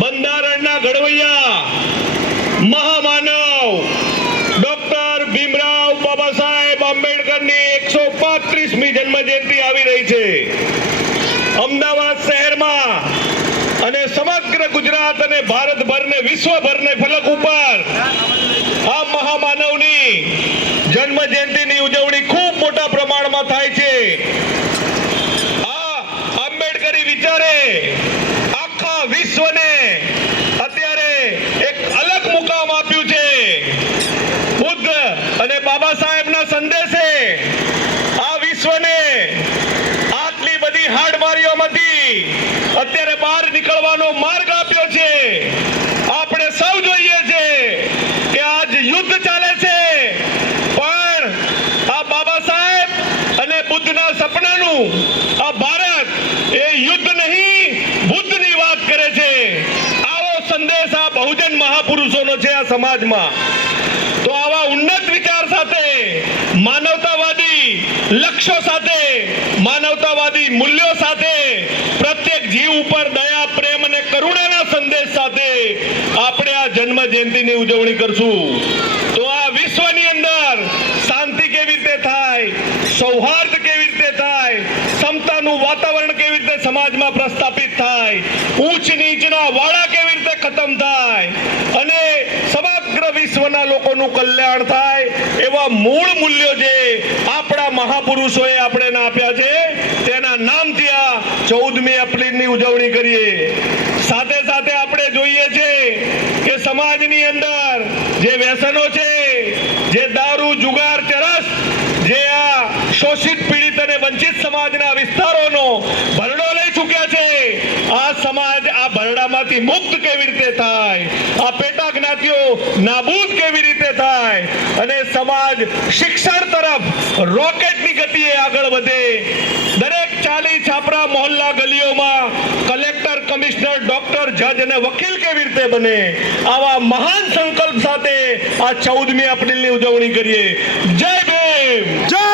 બંધારણના ઘડવૈયા મહામાનવ ડોક્ટર ભીમરાવ બાબા સાહેબ આંબેડકરની 135મી જન્મજયંતિ આવી રહી છે. અમદાવાદ શહેરમાં અને સમગ્ર ગુજરાત અને ભારતભરને વિશ્વભરને ફલક ઉપર આ મહામાનવની જન્મજયંતિની ઉજવણી ખૂબ મોટા પ્રમાણમાં થાય છે. આ આંબેડકરી વિચારે આખા વિશ્વને અત્યારે એક અલગ મુકામ આપ્યું છે. બુદ્ધ અને બાબા સાહેબના સંદેશે આ વિશ્વને આટલી બધી હાડમારીઓમાંથી અત્યારે બહાર નીકળવાનો માર્ગ આપ્યો છે. આપણે સૌ જોઈએ છે કે આજ યુદ્ધ ચાલે છે, પણ આ બાબા સાહેબ અને બુદ્ધના સપનાનું આ ભારત એ યુદ્ધ નહીં બુદ્ધની વાત કરે છે. આવો સંદેશ આ બહુજન મહાપુરુષોનો છે આ સમાજમાં. તો આવા ઉન્નત વિચાર સાથે, માનવતાવાદી લક્ષ્યો સાથે, માનવતાવાદી મૂલ્યો સાથે, પ્રત્યેક જીવ ઉપર દયા, પ્રેમ અને કરુણાના સંદેશ સાથે આપણે આ જન્મ જયંતિની ઉજવણી કરશું. તો આ વિશ્વની અંદર શાંતિ કેવી રીતે થાય, સૌહાર્દ કેવી રીતે થાય, સમતાનું વાતાવરણ કેવી રીતે સમાજમાં પ્રસ્થાપિત થાય, ઊંચ નીચના વાળા કેવી રીતે ખતમ થાય અને સમગ્ર વિશ્વના લોકોનું કલ્યાણ થાય, એવા મૂળ મૂલ્યો જે આપણા મહાપુરુષોએ આપણે આપ્યા છે, તેના નામથી આ 14મી એપ્રિલની ઉજવણી કરીએ. સાથે સાથે આપણે જોઈએ છે કે સમાજની અંદર જે વ્યસનો છે, જે દારૂ, જુગાર, ચરસ, જે આ શોષિત, પીડિત અને વંચિત સમાજના વિસ્તારોનો ભરડો લઈ ચૂક્યા છે, આ સમાજ આ ભરડામાંથી મુક્ત કેવી રીતે થાય, આ પેટા જ્ઞાતિઓ નાબૂદ કેવી રીતે થાય અને સમાજ શિક્ષણ તરફ રોકેટની ગતિએ આગળ વધે. દરેક ચાલી છાપરા, મોહલ્લા, ગલીઓમાં કલેક્ટર, કમિશનર, ડોક્ટર, જજ અને વકીલ કેવી રીતે બને, આવા મહાન સંકલ્પ સાથે આ 14મી એપ્રિલની ઉજવણી કરીએ. જય ભીમ. જય